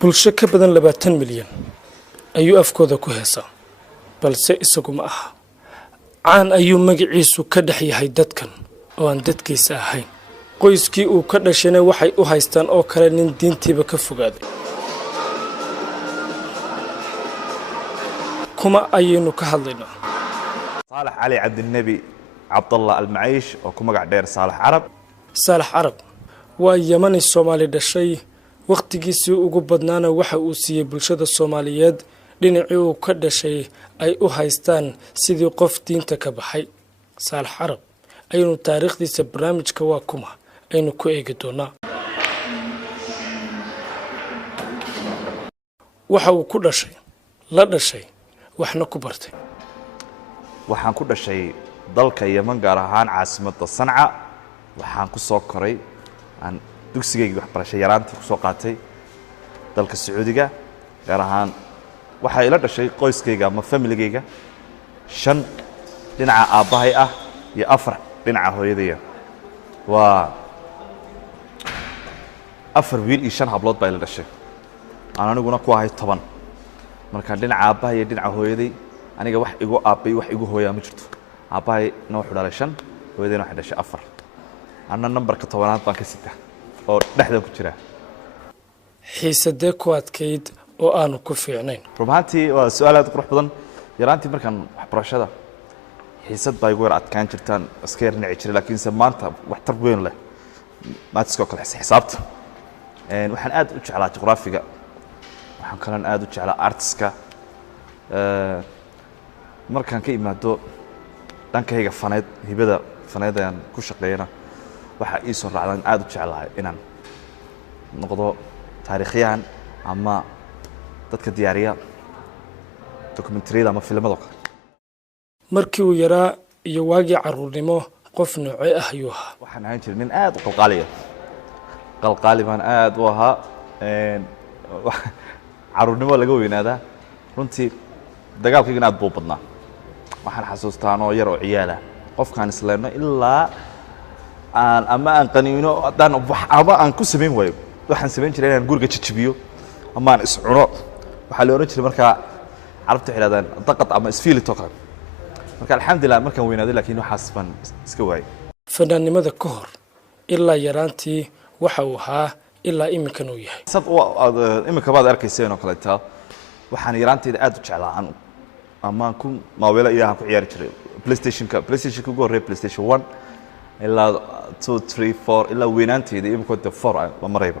bulsho ka badan 20 milyan ayuu afkooda ku heesaa balse isagu ma aha caan ayuu magaciisu ka dhex yahay dadkan oo aan dadkiisa ahayn qoyskii uu ka dhashayna waxay u haystaan oo kale nin diintiiba ka fogaaday kuma ayaynu ka hadlaynaa صالح علي عبد النبي عبد الله المعيش وكما قاعد دير صالح عرب waa yamani Soomaali dhashay waqtigiisii ugu badnaana waxa uu siiyay bulshada Soomaaliyeed dhinacii uu ka dhashay ay u haystaan sidii qof diinta ka baxay Saalax Carab aynu taariikhdiisa barnaamijka waa kuma aynu ku eegi doonaa waxa uu ku dhashay la dhashay waxna ku bartay waxaan ku dhashay dalka Yemen gaar ahaan caasimadda Sanca waxaan ku soo koray aan dugsigayga waxbarasho yaraantii ku soo qaatay dalka Sacuudiga gaar ahaan waxa ila dhashay qoyskayga ama familygayga 5 dhinaca aabahay ah iyo 4 dhinaca hooyadayda waa 4 wiil iyo 5 hablood baa ila dhashay aniguna ku ahay 10 marka dhinaca aabahay iyo dhinaca hooyaday aniga wax igu aabay wax igu hooyaa ma jirto aabahay noo xudhalay 5 hooyadayna waxa dhashay 4 أنا نمبر كتوانات بانك 6 أو دحدا كجرا xiisadee ku adkayd oo aanu ku fiicnayn rubaantii waa su'aalaad qurux badan yaraantii markaan waxbarashada xiisad bay ugu yar adkaan jirtaan iska yar nici jiray laakiin maanta wax tar weyn leh maadkiisa kale xisaabta waxaan aad u jeclaa juqraafiga waxaan kaloo aad u jeclaa artska markaan ka imaado dhankayga faneed hibada faneedaan ku shaqeeyana waxa ii soo raacdan aad u jeclahay inaan noqdo taariikhyahan ama dadka diyaariya dokumentariyada ama filimada kale markii uu yaraa iyo waagii caruurnimo qof noocay ah ayuu ahaa waxaan ahaan jiray nin aad u qalqaali baan aad u ahaa caruurnimo laga weynaadaa runtii dagaalkaygana aad buu badnaa waxaan xasuustaa anoo yar oo ciyaala qofkaan isleenno ilaa ama aan qaniino ama aan ku samayn waayo waxaan samayn jiray inaan guriga jijibiyo ama aan iscuno waxaa la oran jiray markaa carabta xidhaadaan daqad ama isfiilito kale marka alxamdulillah markaan weynaaday laakiin waxaas baan iska waayay fanaannimada ka hor ilaa yaraantii waxa uu ahaa ilaa iminkan uu yahay sad iminka baad arkayseen oo kale taa waxaan yaraanteeda aad u jeclaa ama ku maaweelo ilaahan ku ciyaari jiray PlayStation-ka ugu horreeyay PlayStation 1 ilaa 2 3 4 ilaa weynaanteeda imika 4 la marayba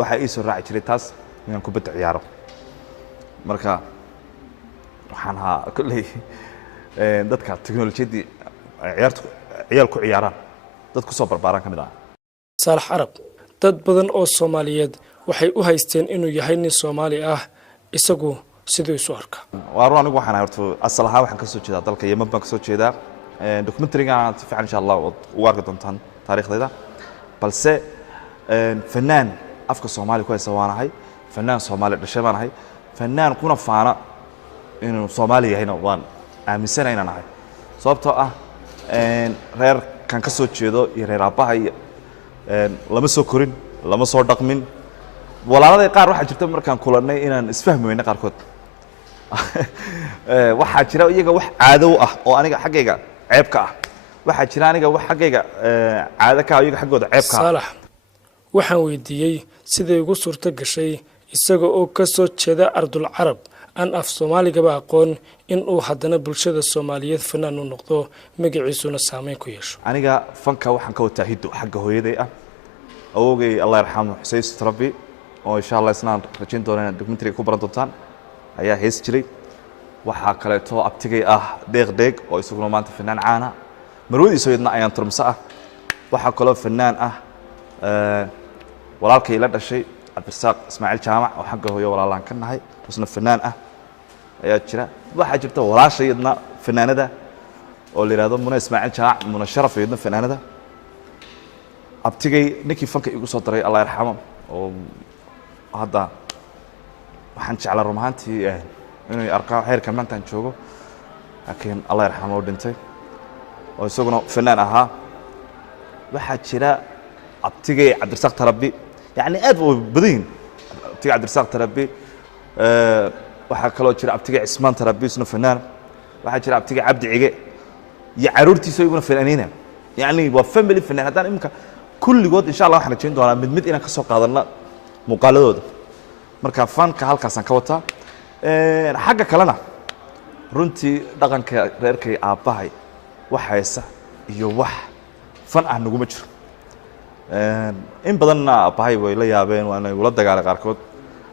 waxa ii soo raaci jiray taas inaan ku bada ciyaaro marka waxaan ahaa kulley dadka teknolojiyadii ciyaal ku ciyaaraan dad ku soo barbaaran ka mid ah Saalax Carab dad badan oo Soomaaliyeed waxay u haysteen inuu yahay nin Soomaali ah isagu sidoo isu arka waa run anigu waxaan horto asal ahaan waxaan ka soo jeedaa dalka Yemen baan ka soo jeedaa documentary-ga si fiican insha Allah u arki doontaan taariikhdeeda balse fanaan afka Soomaali ku haysa waanahay fanaan Soomaali dhashay waanahay fanaan kuna faana inuu Soomaali yahayna waan aaminsanahay inaan ahay sababtoo ah reer kan ka soo jeedo iyo reer aabahay lama soo korin lama soo dhaqmin walaalada qaar waxa jirta markaan kulanay inaan isfahmi weyna qaarkood waxa jira iyaga wax caado ah oo aniga xaggayga ceeb ka ah waxa jira aniga wax xaggayga caado ka ah iyaga xaggooda ceeb ka ah Saalax waxaan weydiiyay sidee ugu suurta gashay isaga oo ka soo jeeda ardul carab aan af Soomaaliga ba aqoon in uu haddana bulshada Soomaaliyeed fanaan u noqdo magaciisuna saameyn ku yeesho aniga fanka waxaan ka wataa hiddo xagga hooyaday ah awogay Allah yarxamo Xuseen Trabi oo insha Allah isnaan rajin doonaan documentary ku baran doontaan ayaa hees jiray waxa kale oo abtigay ah deeq oo isaguna maanta fanaan caana marwadiisa yadna ayaan turmsa ah waxa kale oo fanaan ah walaalkay la dhashay Cabdirasaaq Ismaaciil Jaamac oo xagga hooyo walaalaan ka nahay isna fanaan ah ayaa jira waxa jirta walaashayadna fanaanada oo la yiraahdo Muna Ismaaciil Jaamac Muna Sharaf yadna fanaanada abtigay ninkii fanka igu soo daray Allah yarxamo oo hadda waxaan jeclaa rumaantii inuu arkaa heerkan maantaan joogo laakiin Allah yarxamo dhintay oo isaguna fanaan ahaa waxa jira abtigay Cabdirasaaq Tarabi يعني أدب بدين abtiga cabdirasaaq tarabi waxaa kaloo jira abtiga cismaan tarabi isna fanaan waxaa jira abtiga cabdi cige iyo caruurtiisa iguna fanaaniina yani waa family fanaan haddaan iminka kulligood insha allah waxaan rajayn doonaa mid inaan ka soo qaadana muuqaaladooda marka fanka halkaasaan ka wataa xagga kalena runtii dhaqanka reerkay aabbahay wax haysa iyo wax fan ah naguma jiro in badanna aabbahay way la yaabeen waana ula dagaalay qaarkood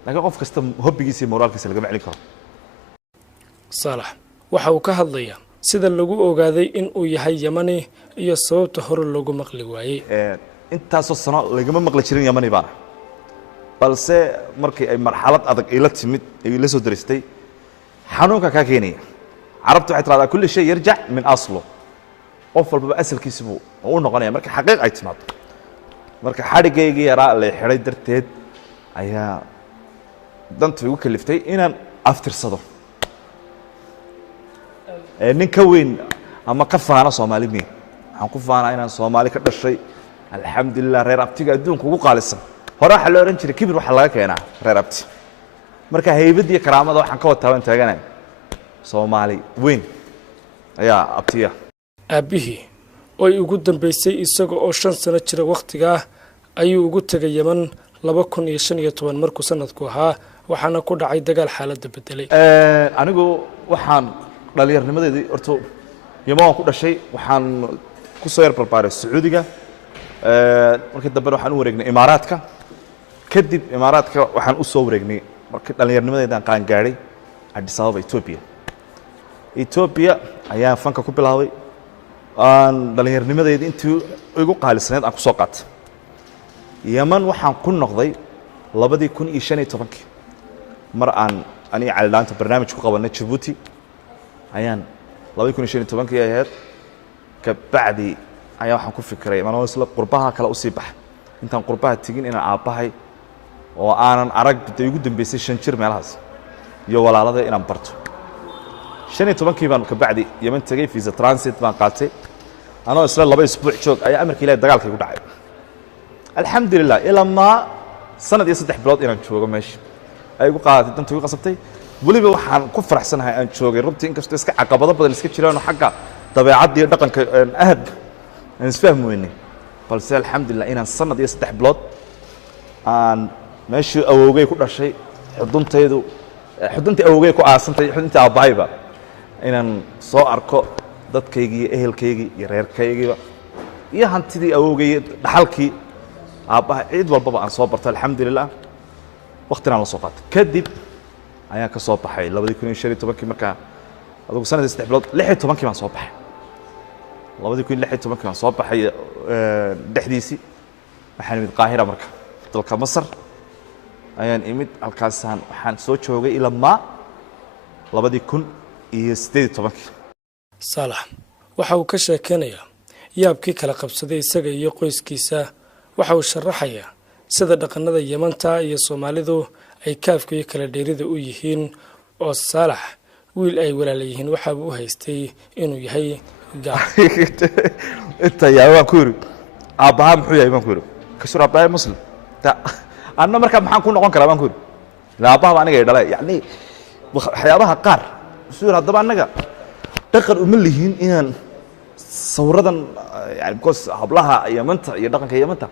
laakiin qof kasta hobbigiisa iyo moraalkiisa lagama celin karo saalax waxa uu ka hadlayaa sida lagu ogaaday in uu yahay yamani iyo sababta hore loogu maqli waayey intaasoo sano lagama maqli jirin yamani baana balse markii ay marxalad adag ila timid ay la soo daristay xanuunka kaa keenaya carabtu waxay tiraahdaa kulli shay yarjac min aslo qof walbaba asalkiisa buu u noqonaya marka xaqiiq ay timaado marka xadhigaygii yaraa la xidhay darteed ayaa danta igu kaliftay inaan aftirsado nin ka weyn ama ka faana soomaali miya waxaan ku faanaa inaan soomaali ka dhashay alxamdulilah reer abtiga adduunka ugu qaalisan hore waxaa la odhan jiray kibir waxaa laga keenaa reer abti marka haybadda iyo karaamada waxaan ka wataa waan taaganaya soomaali weyn ayaa abtiya aabbihii oo ay ugu dambaysay isaga oo 5 sano jira wakhtigaa ayuu ugu tegay yaman 2015 markuu sanadku ahaa waxaana ku dhacay dagaal xaaladda bedelay anigu waxaan dhalinyarnimadeedii horta yaman waan ku dhashay waxaan ku soo yar barbaaray sacuudiga markii dambe waxaan u wareegnay imaaraadka kadib imaaraadka waxaan u soo wareegnay markii dhalinyarnimadeedaan qaan gaadhay Addis Ababa Ethiopia ayaan fanka ku bilaabay aan dhalinyarnimadeedii intii igu qaalisaneed aan ku soo qaatay yaman waxaan ku noqday 2015 mar aan aniga calilaanta barnaamij ku qabanay Djibouti ayaan 2015 ahayd ka bacdi ayaa waxaan ku fikiray inaan isla qurbaha kala u sii baxay intaan qurbaha tigin inaan aabbahay oo aanan arag biday ugu dambeysay 5 jir meelahaas iyo walaalada inaan barto 15 baan ka bacdi yaman tagay visa transit baan qaatay anoo isla 2 isbuuc joog ayaa amarkii ilaahay dagaalka igu dhacay alxamdulilah ilaa ma sanad iyo 3 bilood inaan joogo meesha ay igu qaadatay dantu igu qasabtay waliba waxaan ku faraxsanahay aan joogay runtii inkastoo iska caqabado badan iska jiraan xagga dabeecadda iyo dhaqanka ahad aan isfahmi weynay balse alxamdulilah inaan sanad iyo 3 bilood aan meeshii awowgay ku dhashay xuduntii awowgay ku aasantay xuduntii aabahayba inaan soo arko dadkaygii ehelkaygii iyo reerkaygiiba iyo hantidii awowgay dhaxalkii aabbaha cid walbaba aan soo barto alxamdulilah waqtina la soo qaatay kadib ayaan ka soo baxay 2015 markaa adigu sanad 3 bilood 16 baan soo baxay 2016 baan soo baxay dhexdiisii waxaan imid qaahira marka dalka Masar ayaan imid halkaasaan waxaan soo joogay ilaa ma 2018 Saalax waxa uu ka sheekanayaa yaabkii kala qabsaday isaga iyo qoyskiisa waxa uu sharaxayaa sida dhaqanada Yamanta iyo Soomaalidu ay kaafka iyo kala dheerida u yihiin oo Saalax wiil ay walaalayihiin waxa uu haystay inuu yahay gaar inta yaa waan ku yiri aabbaha muxuu yahay baan ku yiri kasur aabbaha muslim anna marka maxaan ku noqon karaa baan ku yiri aabbaha aniga ay dhalay yani waxyaabaha qaar soo hadaba anaga dhaqan uma lihiin inaan sawradan yani because hablaha Yamanta iyo dhaqanka Yamanta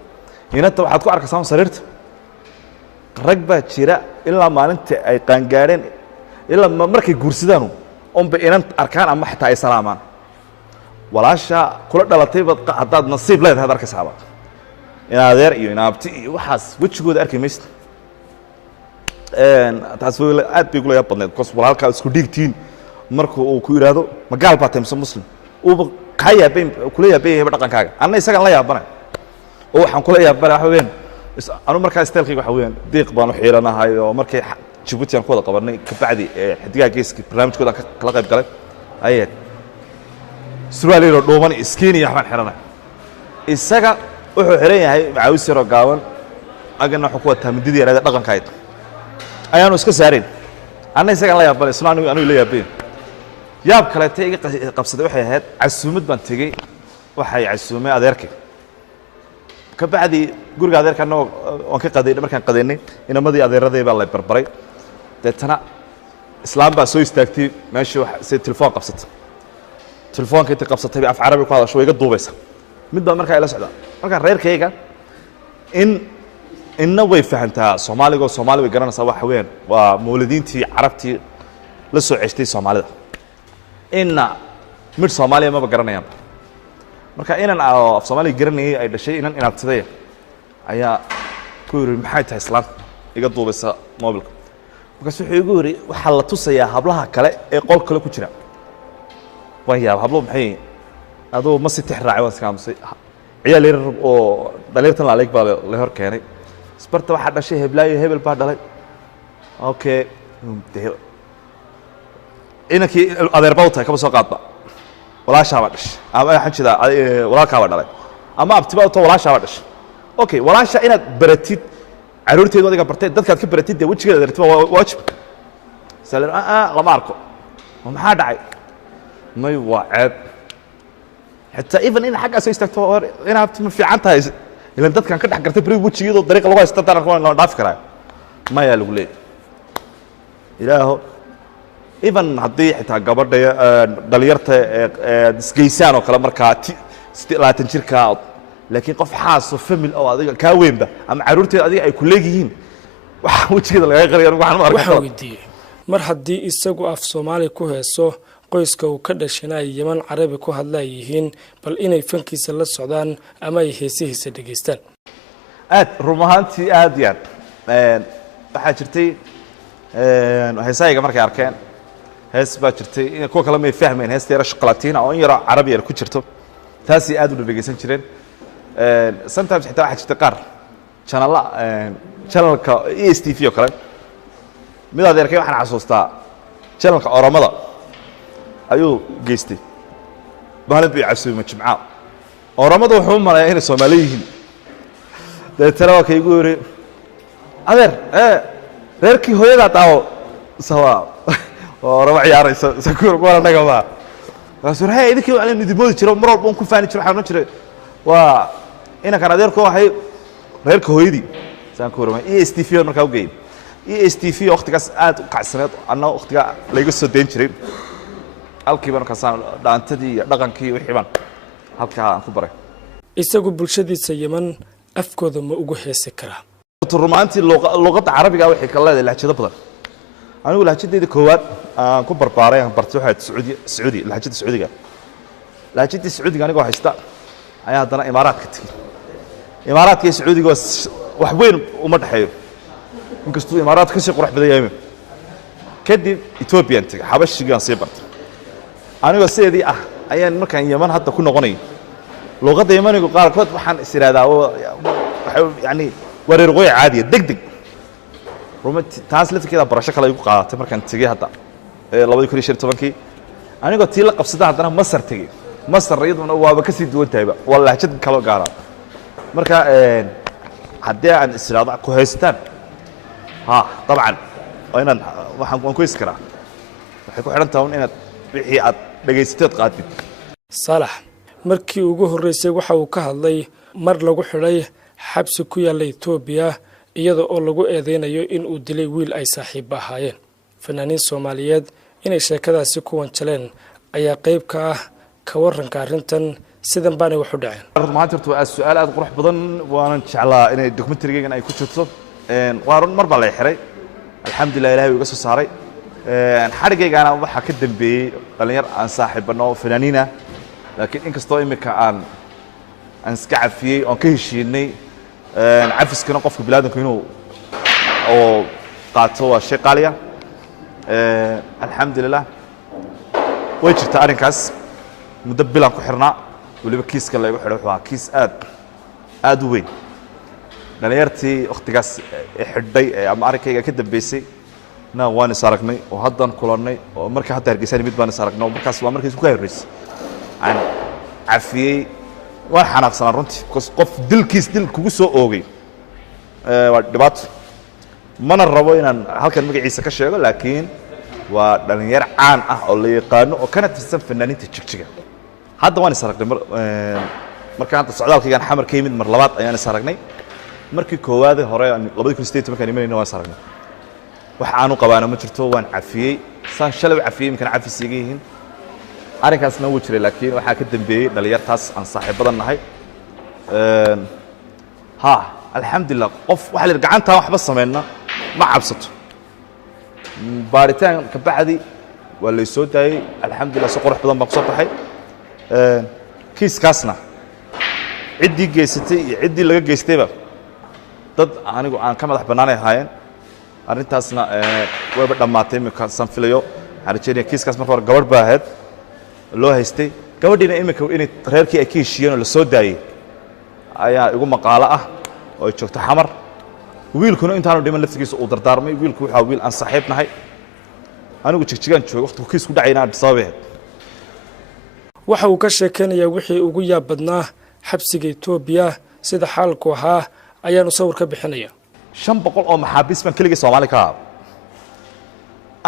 inta waxaad ku arkaysaa sariirta rag baa jira ilaa maalinta ay qaan gaareen ilaa markay guursadaan onba inaan arkaan ama xitaa ay salaamaan walaasha kula dhalatay bad hadaad nasiib leedahay arkaysaa in adeer iyo in abti iyo waxaas wajigooda arkay mayst taas aad bay gula yaabadneed because walaalka isku dhigtiin markuu uu ku yiraahdo magaal baa taymsan muslim uu kaya been kula yaabay dhaqankaaga anna isaga la yaabanay oo waxaan kula yaabana waxa weyn anu markaa steelkayga waxa weyn deeq baan u xiiranahay oo markay Djibouti aan ku wada qabanay ka bacdi xidiga geeska barnaamijkooda kala qayb galay ayay surwaaleero dhooban iskiin iyo waxaan xiranay isaga wuxuu xiran yahay macaawis yar oo gaaban agana wuxuu ku wataa midida yaraada dhaqankayd ayaanu iska saareen anna isaga la yaabanay isna anu la yaabay yaab kale tay qabsaday waxay ahayd casuumad baan tagay waxay casuumay adeerkay ka bacdi guriga adeerkana waan ka qadeynay markaan qadeynay inamadii adeeraday baa la barbaray deetana islaam baa soo istaagtay meeshii wax si telefoon qabsatay telefoonka inta qabsatay af carabi ku hadasho way iga duubaysa mid baa markaa ila socda markaa reerkayga inna way fahantaa Soomaaliga Soomaali way garanaysaa wax weyn waa mawladiintii carabtii la soo ceeshtay Soomaalida inna mid Soomaaliya ma garanayaan marka inaan af Soomaali garanayay ay dhashay inaan inaabtaday ayaa ku yiri maxay tahay islaam iga duubaysa mobilka markaas wuxuu igu yiri waxa la tusayaa hablaha kale ee qol kale ku jira waya hablo maxay adoo ma si tixraaci waan iskaamsay ciyaal yar oo dhaliirtan la leeg baa la hor keenay isbarta waxa dhashay heblaayo hebel baa dhalay okay inakii adeer baa tahay kaba soo qaadba walaasha baa dhashay ama waxaan jeedaa walaalka baa dhalay ama abti baa walaasha baa dhashay okay walaasha inaad baratid caruurteedu adiga bartay dadkaad ka baratid wajigeeda dartiba waajib salaan lama arko maxaa dhacay may waa ceeb حتى even in حاجة سيستكتوا هنا في عنتها إذا أنت كان كده حكرت بري وجهي يدو طريقة لغة استطاع نكون نضاف كراي ما يلقوا لي إلهه even هدي حتى قبر دليرت سكيسان وكلام مركات استقلال تنشركات لكن قف حاس وفهم أو هذا كاوين به أم عرورتي هذه أي كليجين وجهي ده غير غير وحويدي مر هدي إسقوا في الصومالي كوهسو qoyska uu ka dhashanay Yemen Carabi ku hadlayeen bal inay fankiisa la socdaan ama ay heesihiisa dhageystaan rumahantii aad yar waxa jirtay heesayga markay arkeen hees baa jirtay in kuwa kale ma fahmeen heesta yar shaqalatina oo yar Carabi yar ku jirto taasi aad u dhageysan jireen sometimes xitaa waxa jirtay qaar channelka ESTV oo kale mid adeerkay waxaan xasuustaa channelka Oromada ayuu geystay baalan bi casuuma jimca Oromadu wuxuu maray in Soomaaliyiin deetana waa kaygu yiri adeer reerkii hooyada taawo sawa Oromo ciyaaraysa sakuur wala nagaba rasuul hay idinka wala midimoodi jiro mar walba ku faani jiro waxaan jiray waa ina kan adeerku waxay reerka hooyadii saan ku warmay ESTV markaa u geeyay ESTV waqtigaas aad u kacsaneed anna waqtiga la iga soo deyn jiray halkii baan ka saan dhaantadii dhaqankii wixii baan halka aan ku baray isagu bulshadiisa Yemen afkooda ma ugu heesi karaa rumaantii luqadda carabiga waxay ka leedahay lahjado badan anigu lahjadeeda koowaad aan ku barbaaray aan bartay waxa Sacuudi lahjada Sacuudiga lahjada Sacuudiga anigu haysta ayaa hadana Imaaraadka tagay Imaaraadka iyo Sacuudiga wax weyn uma dhaxeeyo inkastoo Imaaraadka si qurux badan yahay kadib Ethiopia tagay xabashiga aan sii bartay aniga sidii ayaan markaan Yemen hadda ku noqonay luqadda Yemeniga qaarkood waxaan isiraadaa yani wareer qoy caadi degdeg rumaantii taas lafteeda barasho kale ay ku qaadatay markaan tagay hadda 2015 aniga tii la qabsaday haddana Masar tagay Masar iyaduna waaba ka sii duwan tahay wallahi jid kala gaara marka haddii aan isiraada ku haystaan طبعا inaan waxaan ku iskaraa waxay ku xiran tahay inaad wixii aad dhageysateed qaadid Salax markii ugu horeysay waxa uu ka hadlay mar lagu xidhay xabsi ku yaal Itoobiya iyadoo oo lagu eedeynayo in uu dilay wiil ay saaxiib ahaayeen fanaaniin Soomaaliyeed inay sheekadaasi ku wanjaleen ayaa qayb ka ah ka waranka arintan sidan baan wax u dhaceen maanta waa su'aal aad qurux badan waan jeclaa inay documentary-ga ay ku jirto waarun mar baa la xiray alxamdulillah ilaahay uga soo saaray xarigeygana waxa ka dambeeyay dhalinyar aan saaxiibano fanaaniina laakiin inkastoo imika aan iska cafiyay oo ka heshiinay cafiskana qofka bilaadanku inuu oo qaato waa shay qaaliya alxamdulillah way jirtaa arrinkaas muddo bilan ku xirnaa waliba kiiska la igu xidhay waa kiis aad u weyn dhalinyartii waqtigaas xidhay ama arrinkayga ka dambeysay na waan is aragnay oo haddan kulannay oo marka hadda Hargeysa mid baan is aragnay markaas waa markii isku horeysay aan cafiyay waan xanaaqsanaa runtii qof dilkiis dil kugu soo oogay waa dhibaato mana rabo inaan halkan magaciisa ka sheego laakiin waa dhalinyar caan ah oo la yaqaano oo kana tirsan fanaaniinta jigjiga hadda waan is aragnay marka hadda socdaalkaygaan xamar ka yimid mar labaad ayaan is aragnay markii koowaad hore 2018 markaan imanayna waan is aragnay wax aanu qabaana ma jirto waan cafiyey saan shalay cafiyey imkan cafis iga yihiin arrinkaasna wuu jiray laakiin waxaa ka dambeeyey dhalinyartaas aan saaxiibadan nahay ha alxamdulilah qof waxa la gacantaa waxba sameeyna ma cabsato baaritaan ka bacdi waa la soo daayay alxamdulilah si qurux badan baan ku soo baxay kiiskaasna ciddii geysatay iyo ciddii laga geystayba dad anigu aan ka madax bannaanay ahaayeen arrintaasna wayba dhammaatay imika san filayo waxaan rajeynaya kiiskaas marka hore gabadh baa ahayd loo haystay gabadhiina imika inay reerkii ay ka heshiiyeen oo la soo daayey ayaa igu maqaalo ah oo ay joogto xamar wiilkuna intaanu dhiman laftigiisa uu dardaarmay wiilku waxaa wiil aan saaxiib nahay anigu jigjigaan joogo waqtigu kiisku dhacayna Addis Ababa waxa uu ka sheekanayaa wixii ugu yaab badnaa xabsiga Itoobiya sida xaalku ahaa ayaanu sawir ka bixinaya 500 oo maxaabiis baan kaliya Soomaali ka ah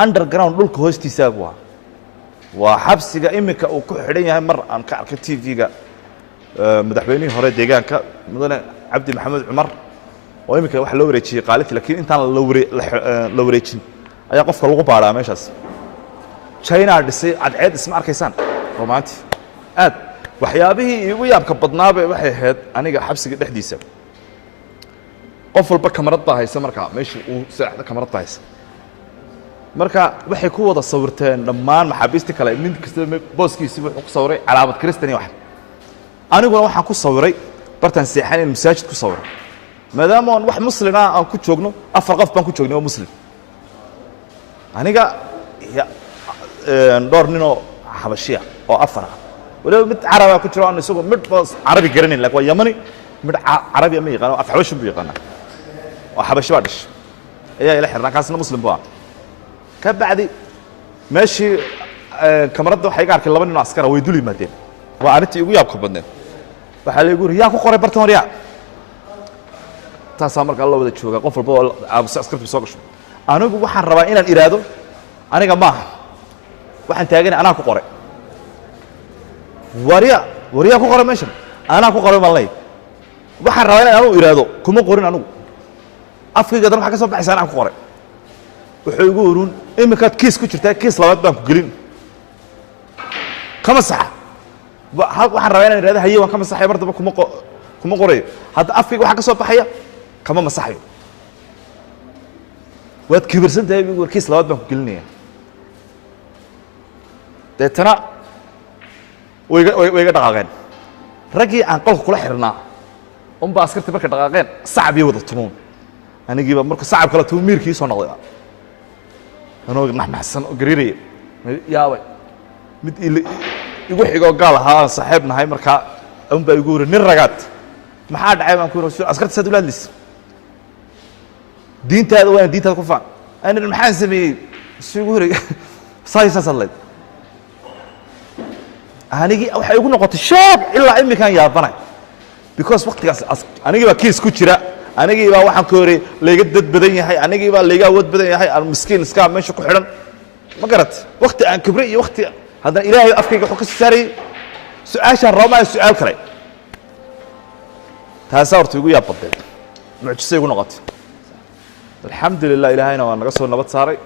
underground dhulka hoostiisa waa xabsiga imika uu ku xidhan yahay mar aan ka arkay TV-ga madaxweynihii hore deegaanka mudane Cabdi Maxamed Cumar oo imika wax loo wareejiyay qaalid laakiin intaan la wareejin ayaa qofka lagu baaraa meeshaas China dhisay cadceed isma arkaysaan romaanti aad waxyaabihii igu yaabka badnaaba waxay ahayd aniga xabsiga dhexdiisa qof walba kamarad baa haysa marka meesha uu saacada kamarad baa haysa marka waxay ku wada sawirteen dhammaan maxaabiista kale mid kasta booskiisa wuxuu ku sawiray calaamad kristani wax aniguna waxaan ku sawiray bartan seexan in masaajid ku sawiray maadaama wax muslim ah aan ku joogno afar qof baan ku joognay oo muslim aniga dhowr nin oo xabashiya oo afar ah waliba mid carabi ku jiro aan isagu mid boos carabi garanin laakiin waa yamani mid carabi ma yaqaan af xabashi buu yaqaan oo xabashi baa dhish ayaa ila xirnaa kaasna muslim baa ka bacdi meeshii kamarada waxay arkay laba nin oo askar way dul yimaadeen waa arintii ugu yaabka badneed waxa la igu riyaa ku qoray bartan riyaa taas marka la wada jooga qof walba oo askartu soo gasho anigu waxaan rabaa inaan iraado aniga ma waxaan taagan anaa ku qoray wariya ku qoray meeshan anaa ku qoray malay waxaan rabaa inaan anu iraado kuma qorin anigu afkayga dan waxa ka soo baxaysa anaa ku qoray wuxuu igu urun imikaad kiis ku jirtaa kiis labaad baan ku gelin kama saxa waxaan rabaa inaan iraado haye waan ka masaxay mar daba kuma qorayo hadda afkayga waxa ka soo baxaya kama masaxayo waad kibirsan tahay igu kiis labaad baan ku gelinaya deetana way ga dhaqaaqeen raggii aan qolka kula xirnaa unba askartii marka dhaqaaqeen sacab iyo wada tumuun anigiiba marka sacab kala tumo miirkii soo noqday anoo naxnaxsan oo gariiraya yaabay mid igu xigoo gaal ahaa aan saaxiib nahay markaa unba igu yiri nin ragaad maxaa dhacay baan ku yiri askarta saad ula hadlaysa diintaada waa diintaada ku faan ana maxaan sameeyey si igu yiri saaysan anigi waxay ugu noqotay shoog ilaa imikan yaabanay because waqtigaas anigi baa kiis ku jira anigi baa waxaan ka horay leega dad badan yahay anigi baa leega wad badan yahay aan miskiin iska meesha ku xiran ma garat waqti aan kibray iyo waqti hadan ilaahay afkayga wuxuu ka saaray su'aasha roomaa su'aal kale taas horta igu yaabaday mucjiso igu noqotay alxamdulillah ilaahayna waa naga soo nabad saaray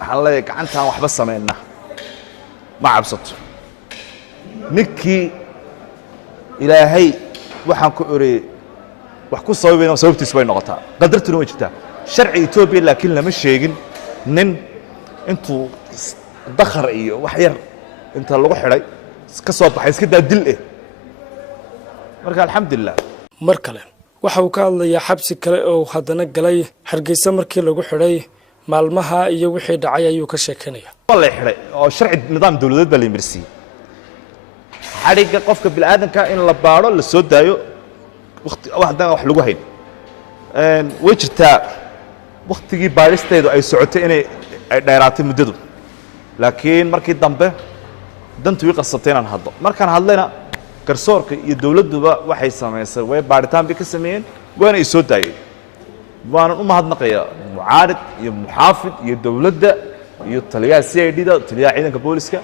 waxaan leeyahay gacantaan waxba sameynaa ma cabsato ninkii ilaahay waxaan ku orey wax ku sababayna sababtiisu way noqotaa qadartuna way jirtaa sharci Itoobiya laakiin lama sheegin nin intuu dakhar iyo wax yar inta lagu xiray ka soo baxay iska daadil marka alxamdulillah mar kale waxa uu ka hadlayaa xabsi kale oo haddana galay Hargeysa markii lagu xiray maalmaha iyo wixii dhacay ayuu ka sheekanaya wala xiray oo sharci nidaam dawladeed baa la imirsiiyay xariga qofka bil aadanka in la baaro la soo daayo waqti wax lagu hayn way jirtaa waqtigii baaristeedu ay socotay inay dheeraatay muddadu laakiin markii dambe dantu way qasabtay inaan hadlo markaan hadlayna garsoorka iyo dawladduba waxay sameeyeen way baaritaan bi ka sameeyeen waana ay soo daayeen waana u mahadnaqayaa mucaarid iyo muxaafid iyo dawladda iyo taliyaha CID-da taliyaha ciidanka booliska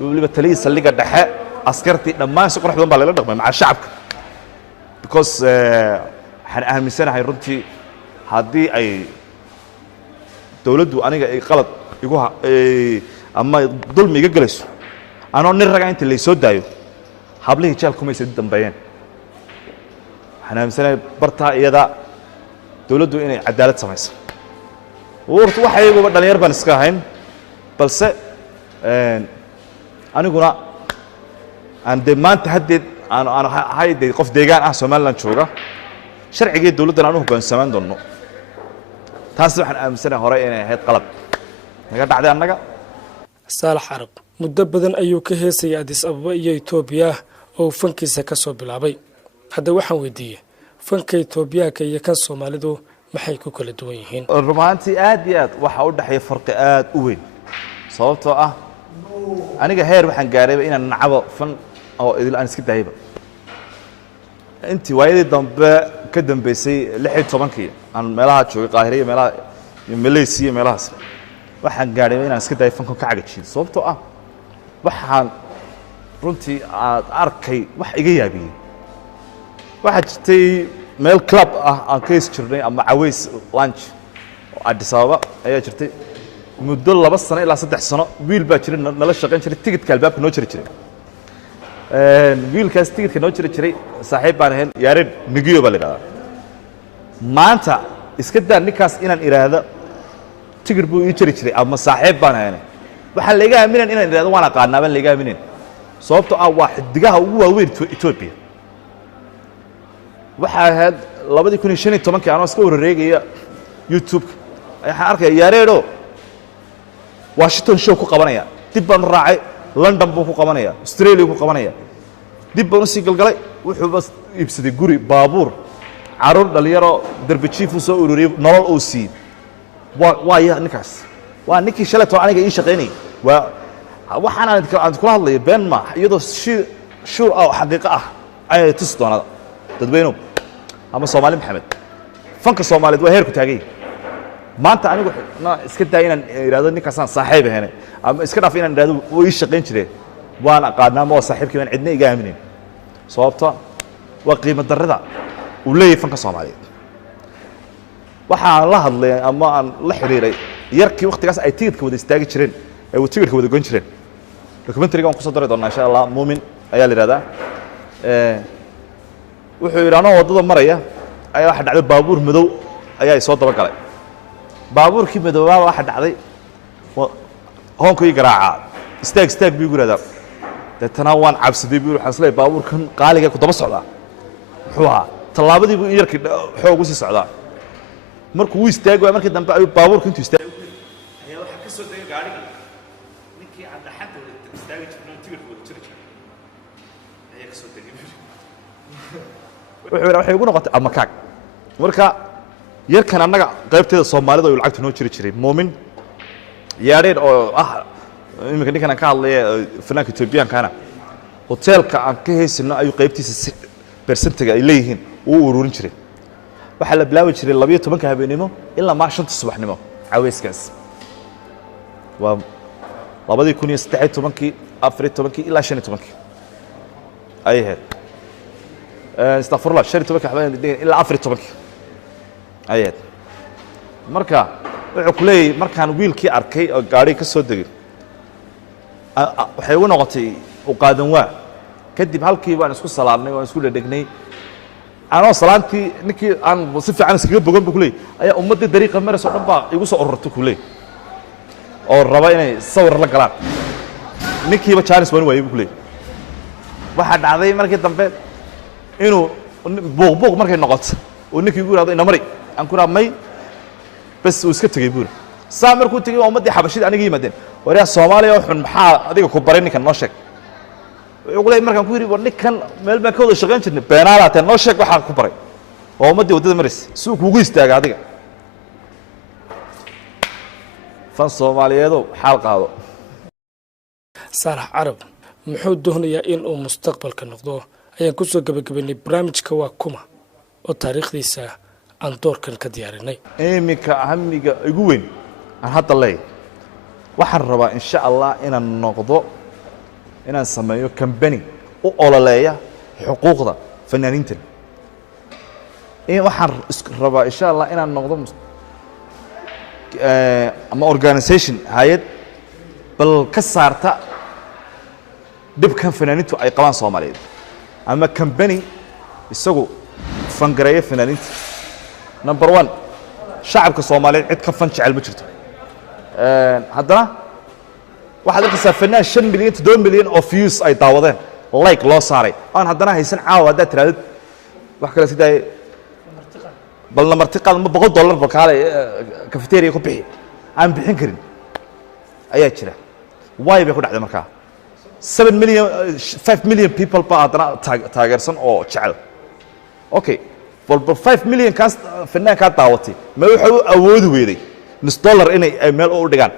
waliba taliyaha saldhigga dhexe askartii dhammaan si qurux badan baa lala dhaqmay maca shacabka because waxaan aaminsanahay runtii haddii ay dawladdu aniga ay qalad igu ama dulmi iga gelayso anoo nin raga inta laysoo daayo hablihii jeel kumaysa dambeeyeen waxaan aaminsanahay bartaa iyada dawladdu inay cadaalad samayso warta waxa iyaguba dhalinyar baan iska ahayn balse aniguna aan dee maanta haddeed aan ahay dee qof deegaan ah somaliland jooga sharcigii dawladdan aan u hoggaansamaan doonno taas waxaan aaminsanahay hore inay ahayd qalad naga dhacday annaga saalax carab muddo badan ayuu ka heesayay Addis Ababa iyo Itoobiya oo fankiisa ka soo bilaabay hadda waxaan weydiiyay fanka Itoobiyaanka iyo kan Soomaalidu maxay ku kala duwan yihiin rumaantii aad iyo aad waxa u dhaxay farqi aad u weyn sababtoo ah aniga heer waxaan gaaray inaan nacabo fan oo idil aan iska daayba intii waayadii dambe ka dambeysay 16 aan meelaha joogay Qaahire iyo meelaha Malaysia iyo meelahaas waxaan gaaray inaan iska daayo fanka ka cagajin sababtoo ah waxaan runtii aad arkay wax iga yaabiyay waxa jirtay meel club ah aan ka jirnay ama caways lunch oo Addis Ababa ayaa jirtay muddo 2 sano ilaa 3 sano wiil baa jiray nala shaqayn jiray tigidhka albaabka noo jiri jiray wiilkaas tigidhka noo jiri jiray saaxiib baan ahayn Yared Nigiyo baa la yiraahdaa maanta iska daa ninkaas inaan iraahdo tigidh buu ii jiri jiray ama saaxiib baan ahayn waxaan laga aaminay inaan iraahdo waan aqaanaa baan laga aaminay sababtoo ah waa xidigaha ugu waaweyn Ethiopia waxa ahayd 2015 aan iska wareegaya YouTube waxaan arkay Yareedo Washington show ku qabanaya dib baan raacay London buu ku qabanaya Australia ku qabanaya dib baan si galgalay wuxuu bas iibsaday guri baabuur caruur dhalinyaro darbi chief soo ururiyay nolol oo sii waa ninkaas waa ninkii shalato aniga ii shaqeynay waxaan aan kula hadlay been ma iyadoo shur oo xaqiiqo ah ay tus doonada dadweynuhu ama Soomaali Maxamed fanka Soomaaliyeed waa heer ku taagay maanta anigu iska daa inaan iraado ninkaasaan saaxiib ahayn ama iska dhaaf inaan iraado way shaqeyn jireen waan aqaanaa ma saaxiibkii aan cidna iga aaminin sababta waa qiimo darrada uu leeyahay fanka Soomaaliyeed waxaan la hadlay ama aan la xiriiray yarkii waqtigaas ay tigidhka wada istaagi jireen ay tigidhka wada goyn jireen documentary aan ku soo daray doonaa insha Allah muumin ayaa la yiraahdaa wuxuu yiraahdaa wadada maraya ayaa waxa dhacday baabuur madow ayaa soo daba galay baabuurkii madooba waxa dhacday hoonkii garaaca istaag bii gurada dadana waan cabsaday bii waxaan isleeyahay baabuurkan qaaliga ku daba socda wuxuu ahaa talaabadii buu yarkii xoog u sii socdaa markuu istaagay markii dambe ayuu baabuurka intuu istaagay ayaa waxa ka soo degay gaariga ninkii aan dhaxanta istaagay jirnaa tigirka wada jiri jiray ayaa ka soo degay waxay ugu noqotay ama kaag marka yarkan annaga qaybteeda Soomaalida oo lacagta noo jiri jiray muumin Yareed oo ah iminka ninkan ka hadlay fanaanka Etoobiyaanka hotelka aan ka heysino ayuu qaybtiisa percentage ay leeyihiin uu ururin jiray waxa la bilaabay jiray 12 habeenimo ilaa ma 5 subaxnimo caweyskaas waa 2013 14 ilaa 15 ay ahayd astaghfirullah 15 habeen ilaa 14 ay ahayd marka wuxuu ku leeyahay markaan wiilkii arkay oo gaari ka soo degay waxay ugu noqotay u qaadan waa kadib halkii baan isku salaamnay waan isku dhadhagnay anoo salaantii ninkii aan si fiican iskaga bogan buu ku leeyahay ayaa ummadii dariiqa marayso dhan baa igu soo ururtay ku leeyahay oo raba inay sawir la galaan ninkiiba Charles waan waayay buu ku leeyahay waxa dhacday markii dambe inuu buuq markay noqoto oo ninkii ugu raado inamari aan ku raamay bas uu iska tagay buu saa markuu tagay ummadii xabashida aniga yimaadeen wariya Soomaaliya xun maxaa adiga ku baray ninkan noo sheeg wuxuu leeyahay markaan ku yiri war ninkan meel baan ka wada shaqeyn jirnay beenaalaate noo sheeg waxa ku baray oo ummadii wadada maris suu kuugu istaaga adiga fan Soomaaliyeed xaal qaado Saalax Carab muxuu doonayaa in uu mustaqbalka noqdo ayaan ku soo gabagabeynay barnaamijka waa kuma oo taariikhdiisa aan doorkan ka diyaarinay iminka ahamiga ugu weyn aan hadda leeyahay waxaan rabaa insha Allah inaan noqdo inaan sameeyo company u ololeeya xuquuqda fanaaniintan in waxaan rabaa insha allah inaan noqdo ama organisation hay'ad bal ka saarta dhibkan fanaaniintu ay qabaan Soomaaliyeed ama company isagu fangareeya fanaaniinta number 1 shacabka Soomaaliyeed cid ka fan jecel ma jirto haddana waxaad arkaysaa fanaan 5 milyan 7 milyan oo views ay daawadeen like loo saaray aan haddana haysan caawa haddaad tiraahdo wax kale sidaa bal martiqaad ma $100 ba kaale cafeteria ku bixi aan bixin karin ayaa jira way bay ku dhacday markaa 7 million 5 million people ba haddana taageersan oo jecel okay bal 5 million kaas fanaan ka daawatay ma wuxuu awoodi weeday $1 inay meel u dhigaan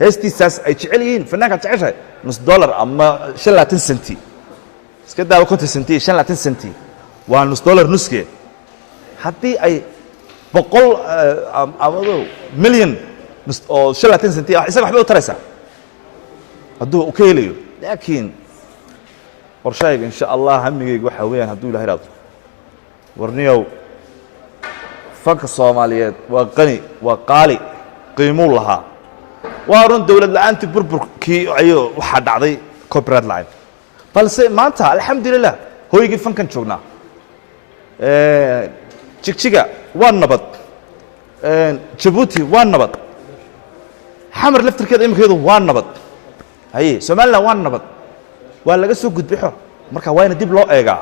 heestiisaas ay jecel yihiin fanaanka jeceshahay $1 ama 50 senti iska daawo 50 senti 50 senti waa $1 nuskee haddii ay 100 amado million oo 50 senti isaga waxba u taraysaa hadduu u ka helayo laakiin qorshayga insha allah hamigayga waxa weeyaan hadduu ilaahay raado warniyow fanka Soomaaliyeed waa qani waa qaali qiimo lahaa waa run dawlad la'aantii burburkii ayuu waxa dhacday copyright line balse maanta alxamdulillah hooygii fankan joognaa jigjiga waa nabad Djibouti waa nabad xamar laftirkeeda imikeedu waa nabad haye Soomaaliland waa nabad waa laga soo gudbixo marka waa in dib loo eegaa